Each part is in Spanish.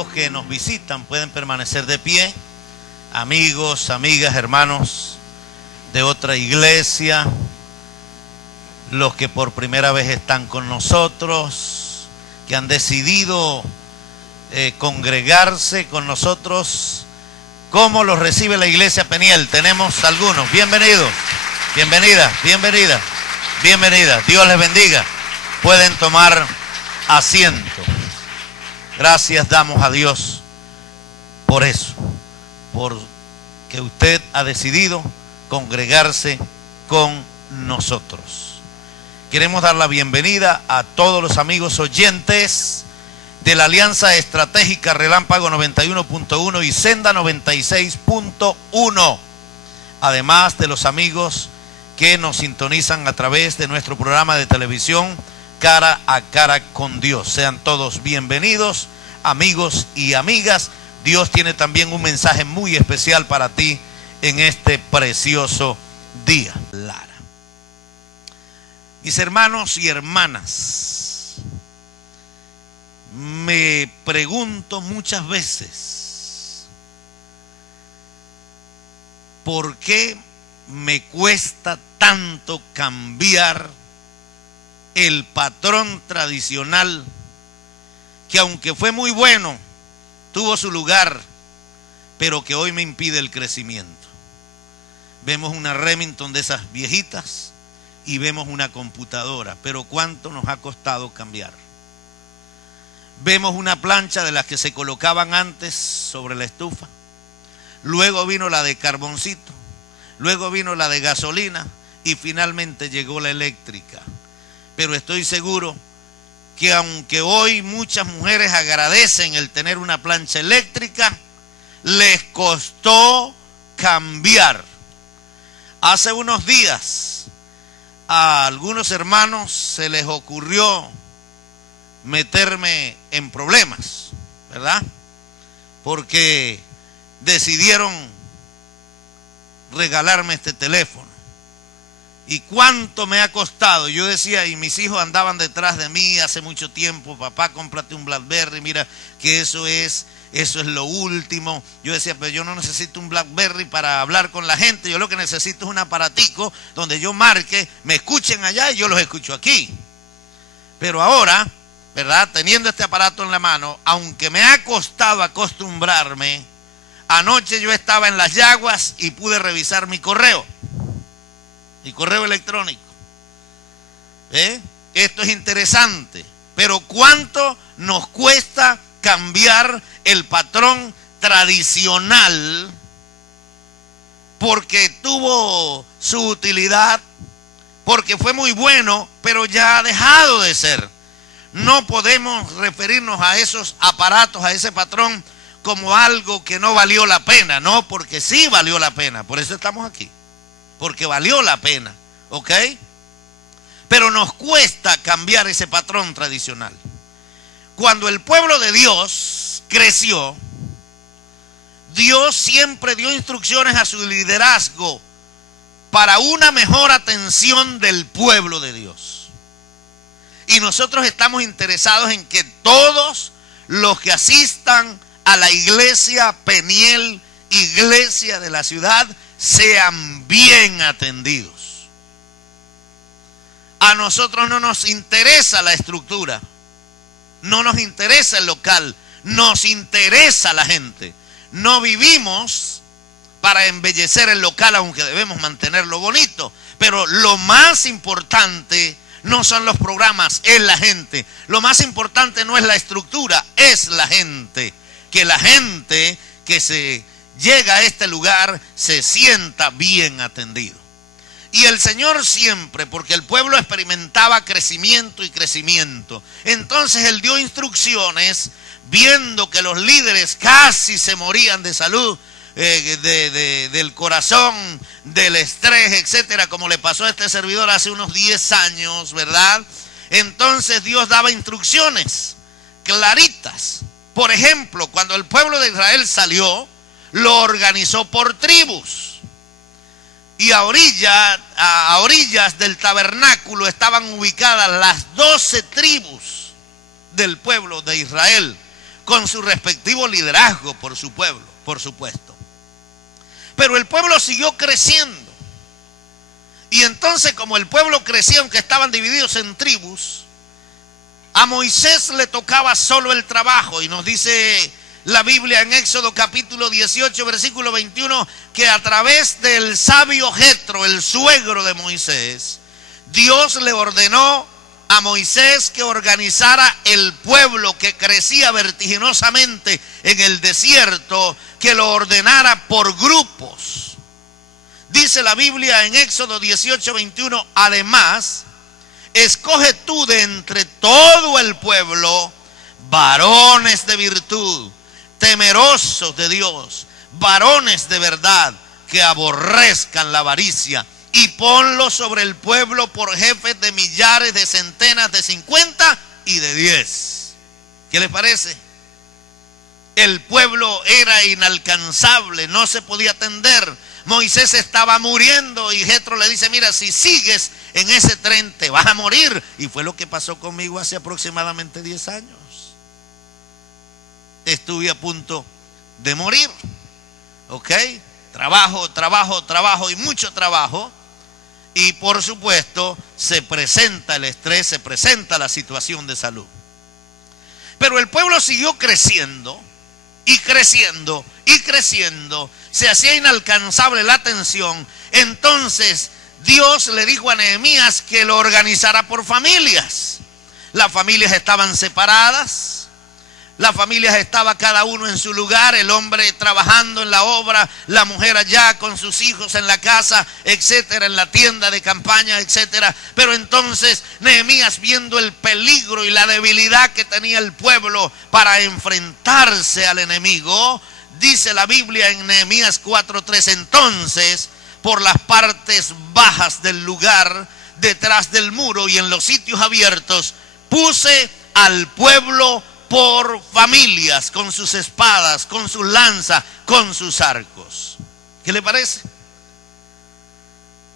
amigos que nos visitan pueden permanecer de pie. Amigos, amigas, hermanos de otra iglesia, los que por primera vez están con nosotros, que han decidido congregarse con nosotros. ¿Cómo los recibe la iglesia Peniel? Tenemos algunos. Bienvenidos, bienvenidas, bienvenidas, bienvenidas. Dios les bendiga. Pueden tomar asiento. Gracias damos a Dios por eso, por que usted ha decidido congregarse con nosotros. Queremos dar la bienvenida a todos los amigos oyentes de la Alianza Estratégica Relámpago 91.1 y Senda 96.1, además de los amigos que nos sintonizan a través de nuestro programa de televisión Cara a Cara con Dios. Sean todos bienvenidos, amigos y amigas. Dios tiene también un mensaje muy especial para ti en este precioso día. Lara. Mis hermanos y hermanas, me pregunto muchas veces, ¿por qué me cuesta tanto cambiar el patrón tradicional que, aunque fue muy bueno, tuvo su lugar, pero que hoy me impide el crecimiento? Vemos una Remington de esas viejitas y vemos una computadora, pero ¿cuánto nos ha costado cambiar? Vemos una plancha de las que se colocaban antes sobre la estufa, luego vino la de carboncito, luego vino la de gasolina y finalmente llegó la eléctrica. Pero estoy seguro que aunque hoy muchas mujeres agradecen el tener una plancha eléctrica, les costó cambiar. Hace unos días a algunos hermanos se les ocurrió meterme en problemas, ¿verdad? Porque decidieron regalarme este teléfono. ¿Y cuánto me ha costado? Yo decía, y mis hijos andaban detrás de mí hace mucho tiempo: papá, cómprate un BlackBerry, mira que eso es lo último. Yo decía, pero yo no necesito un BlackBerry para hablar con la gente, yo lo que necesito es un aparatico donde yo marque, me escuchen allá y yo los escucho aquí. Pero ahora, ¿verdad?, teniendo este aparato en la mano, aunque me ha costado acostumbrarme, anoche yo estaba en las yaguas y pude revisar mi correo electrónico. Esto es interesante, pero ¿cuánto nos cuesta cambiar el patrón tradicional? Porque tuvo su utilidad, porque fue muy bueno, pero ya ha dejado de ser. No podemos referirnos a esos aparatos, a ese patrón, como algo que no valió la pena. No, porque sí valió la pena. Por eso estamos aquí, porque valió la pena, ¿ok? Pero nos cuesta cambiar ese patrón tradicional. Cuando el pueblo de Dios creció, Dios siempre dio instrucciones a su liderazgo para una mejor atención del pueblo de Dios. Y nosotros estamos interesados en que todos los que asistan a la iglesia Peniel, iglesia de la ciudad, sean bien atendidos. A nosotros no nos interesa la estructura, no nos interesa el local, nos interesa la gente. No vivimos para embellecer el local, aunque debemos mantenerlo bonito, pero lo más importante no son los programas, es la gente. Lo más importante no es la estructura, es la gente. Que la gente que se llega a este lugar se sienta bien atendido. Y el Señor siempre, porque el pueblo experimentaba crecimiento y crecimiento, entonces Él dio instrucciones, viendo que los líderes casi se morían de salud, del corazón, del estrés, etcétera, como le pasó a este servidor hace unos 10 años, ¿verdad? Entonces Dios daba instrucciones claritas. Por ejemplo, cuando el pueblo de Israel salió, lo organizó por tribus. Y a orillas del tabernáculo estaban ubicadas las 12 tribus del pueblo de Israel, con su respectivo liderazgo por su pueblo, por supuesto. Pero el pueblo siguió creciendo. Y entonces, como el pueblo crecía, aunque estaban divididos en tribus, a Moisés le tocaba solo el trabajo. Y nos dice la Biblia en Éxodo capítulo 18, versículo 21, que a través del sabio Jetro, el suegro de Moisés, Dios le ordenó a Moisés que organizara el pueblo que crecía vertiginosamente en el desierto, que lo ordenara por grupos. Dice la Biblia en Éxodo 18, 21, además, escoge tú de entre todo el pueblo varones de virtud, temerosos de Dios, varones de verdad, que aborrezcan la avaricia, y ponlos sobre el pueblo por jefes de millares, de centenas, de 50 y de 10. ¿Qué les parece? El pueblo era inalcanzable, no se podía atender. Moisés estaba muriendo y Jetro le dice: mira, si sigues en ese tren te vas a morir. Y fue lo que pasó conmigo hace aproximadamente 10 años. Estuve a punto de morir. ¿Ok? Trabajo y mucho trabajo. Y por supuesto se presenta el estrés, se presenta la situación de salud. Pero el pueblo siguió creciendo y creciendo y creciendo. Se hacía inalcanzable la atención. Entonces Dios le dijo a Nehemías que lo organizara por familias. Las familias estaban separadas. Las familias estaban cada uno en su lugar, el hombre trabajando en la obra, la mujer allá con sus hijos en la casa, etcétera, en la tienda de campaña, etcétera. Pero entonces Nehemías, viendo el peligro y la debilidad que tenía el pueblo para enfrentarse al enemigo, dice la Biblia en Nehemías 4:3, entonces por las partes bajas del lugar, detrás del muro y en los sitios abiertos, puse al pueblo por familias, con sus espadas, con sus lanzas, con sus arcos. ¿Qué le parece?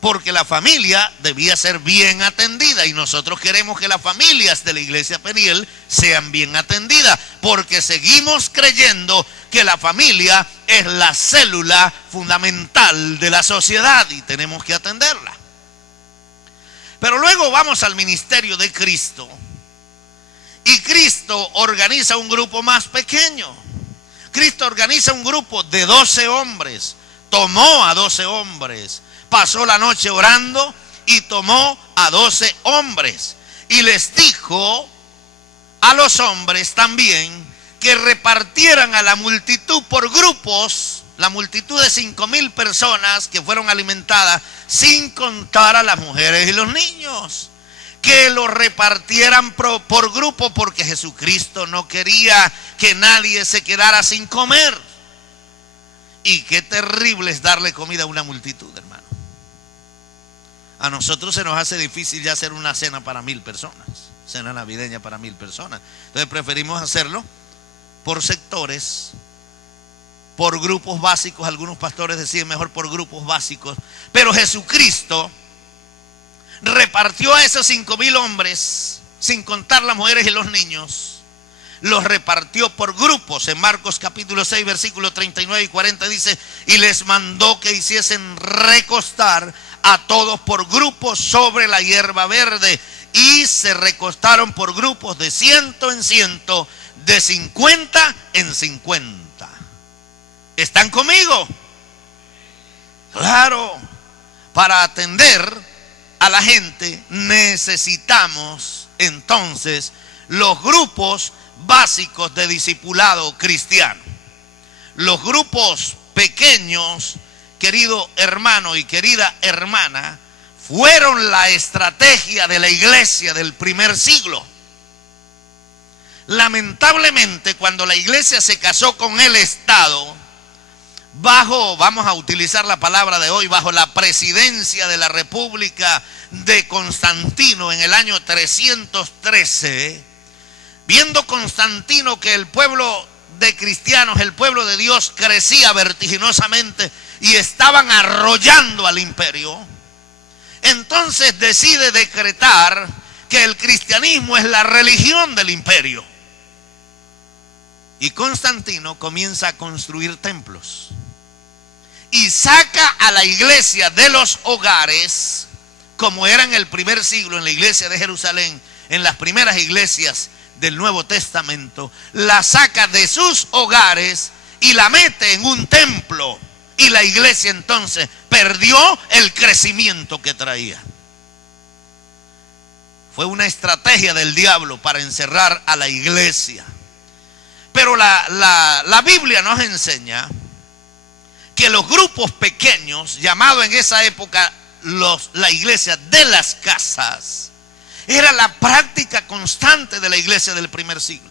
Porque la familia debía ser bien atendida, y nosotros queremos que las familias de la iglesia Peniel sean bien atendidas, porque seguimos creyendo que la familia es la célula fundamental de la sociedad y tenemos que atenderla. Pero luego vamos al ministerio de Cristo. Y Cristo organiza un grupo más pequeño. Cristo organiza un grupo de 12 hombres. Tomó a 12 hombres. Pasó la noche orando y tomó a 12 hombres. Y les dijo a los hombres también que repartieran a la multitud por grupos. La multitud de 5,000 personas que fueron alimentadas, sin contar a las mujeres y los niños. Que lo repartieran por grupo, porque Jesucristo no quería que nadie se quedara sin comer. Y qué terrible es darle comida a una multitud, hermano. A nosotros se nos hace difícil ya hacer una cena para 1,000 personas, cena navideña para 1,000 personas. Entonces preferimos hacerlo por sectores, por grupos básicos. Algunos pastores deciden mejor por grupos básicos. Pero Jesucristo repartió a esos 5,000 hombres, sin contar las mujeres y los niños, los repartió por grupos. En Marcos capítulo 6, versículos 39 y 40 dice: y les mandó que hiciesen recostar a todos por grupos sobre la hierba verde, y se recostaron por grupos de 100 en 100, de 50 en 50. ¿Están conmigo? Claro, para atender a la gente necesitamos entonces los grupos básicos de discipulado cristiano. Los grupos pequeños, querido hermano y querida hermana, fueron la estrategia de la iglesia del primer siglo. Lamentablemente, cuando la iglesia se casó con el Estado, bajo, vamos a utilizar la palabra de hoy, bajo la presidencia de la República de Constantino en el año 313, viendo Constantino que el pueblo de cristianos, el pueblo de Dios, crecía vertiginosamente y estaban arrollando al imperio, entonces decide decretar que el cristianismo es la religión del imperio. Y Constantino comienza a construir templos y saca a la iglesia de los hogares, como era en el primer siglo, en la iglesia de Jerusalén, en las primeras iglesias del Nuevo Testamento. La saca de sus hogares y la mete en un templo, y la iglesia entonces perdió el crecimiento que traía. Fue una estrategia del diablo para encerrar a la iglesia. Pero la Biblia nos enseña que los grupos pequeños, llamados en esa época la iglesia de las casas, era la práctica constante de la iglesia del primer siglo.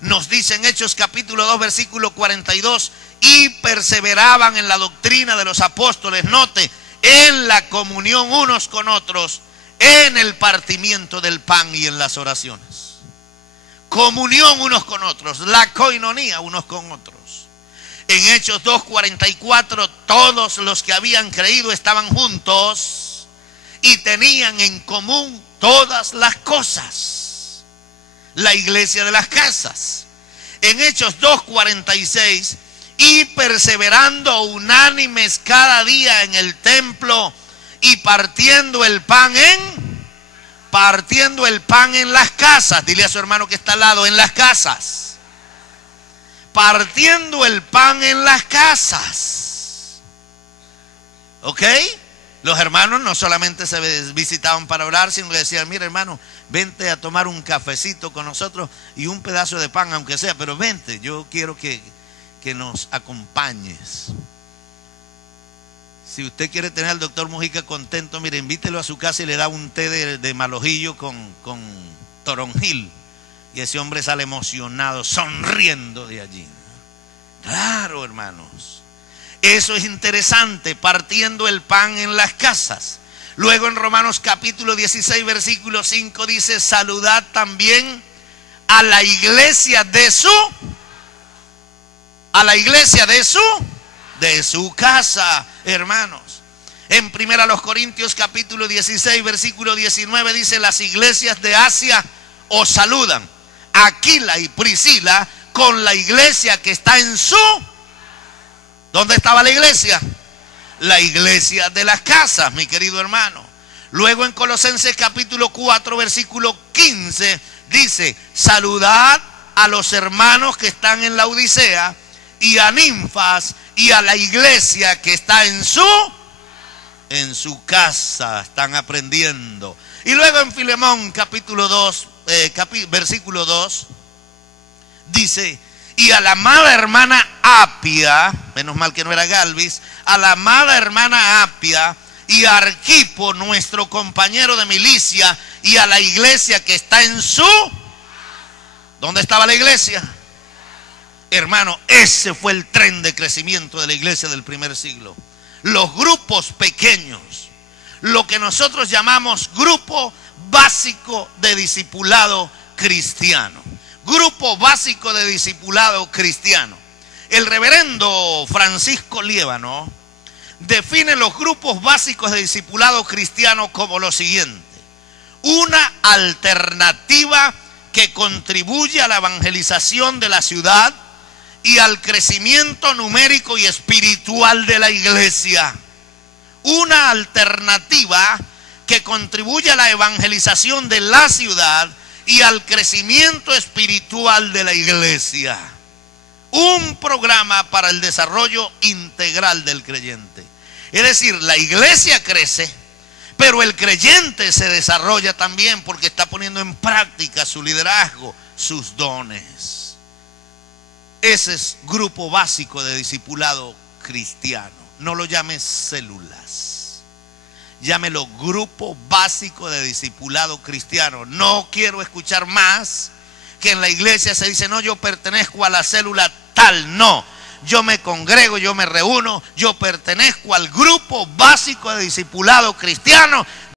Nos dice en Hechos capítulo 2 versículo 42: y perseveraban en la doctrina de los apóstoles, note, en la comunión unos con otros, en el partimiento del pan y en las oraciones. Comunión unos con otros, la coinonía unos con otros. En Hechos 2:44, todos los que habían creído estaban juntos y tenían en común todas las cosas. La iglesia de las casas. En Hechos 2:46, y perseverando unánimes cada día en el templo y partiendo el pan en las casas. Dile a su hermano que está al lado: en las casas. Partiendo el pan en las casas. ¿Ok? Los hermanos no solamente se visitaban para orar, sino que decían: mira, hermano, vente a tomar un cafecito con nosotros y un pedazo de pan, aunque sea, pero vente, yo quiero que nos acompañes. Si usted quiere tener al doctor Mujica contento, mire, invítelo a su casa y le da un té de malojillo con toronjil. Y ese hombre sale emocionado, sonriendo de allí. Claro, hermanos. Eso es interesante, partiendo el pan en las casas. Luego en Romanos capítulo 16, versículo 5 dice: saludad también a la iglesia de su casa, hermanos. En 1 Corintios capítulo 16, versículo 19 dice: las iglesias de Asia os saludan. Aquila y Priscila con la iglesia que está en su... ¿Dónde estaba la iglesia? La iglesia de las casas, mi querido hermano. Luego en Colosenses capítulo 4, versículo 15 dice: saludad a los hermanos que están en la Odisea y a Ninfas y a la iglesia que está en su casa. Están aprendiendo. Y luego en Filemón capítulo 2, versículo 2 dice: y a la amada hermana Apia, menos mal que no era Galvis, a la amada hermana Apia y a Arquipo, nuestro compañero de milicia, y a la iglesia que está en su... ¿Dónde estaba la iglesia? Hermano, ese fue el tren de crecimiento de la iglesia del primer siglo. Los grupos pequeños, lo que nosotros llamamos grupo básico de discipulado cristiano. Grupo básico de discipulado cristiano. El reverendo Francisco Liévano define los grupos básicos de discipulado cristiano como lo siguiente: una alternativa que contribuye a la evangelización de la ciudad y al crecimiento numérico y espiritual de la iglesia. Una alternativa que contribuye a la evangelización de la ciudad y al crecimiento espiritual de la iglesia. Un programa para el desarrollo integral del creyente. Es decir, la iglesia crece, pero el creyente se desarrolla también porque está poniendo en práctica su liderazgo, sus dones. Ese es grupo básico de discipulado cristiano. No lo llames células, llámelo grupo básico de discipulado cristiano. No quiero escuchar más que en la iglesia se dice: no, yo pertenezco a la célula tal. No, yo me congrego, yo me reúno, yo pertenezco al grupo básico de discipulado cristiano,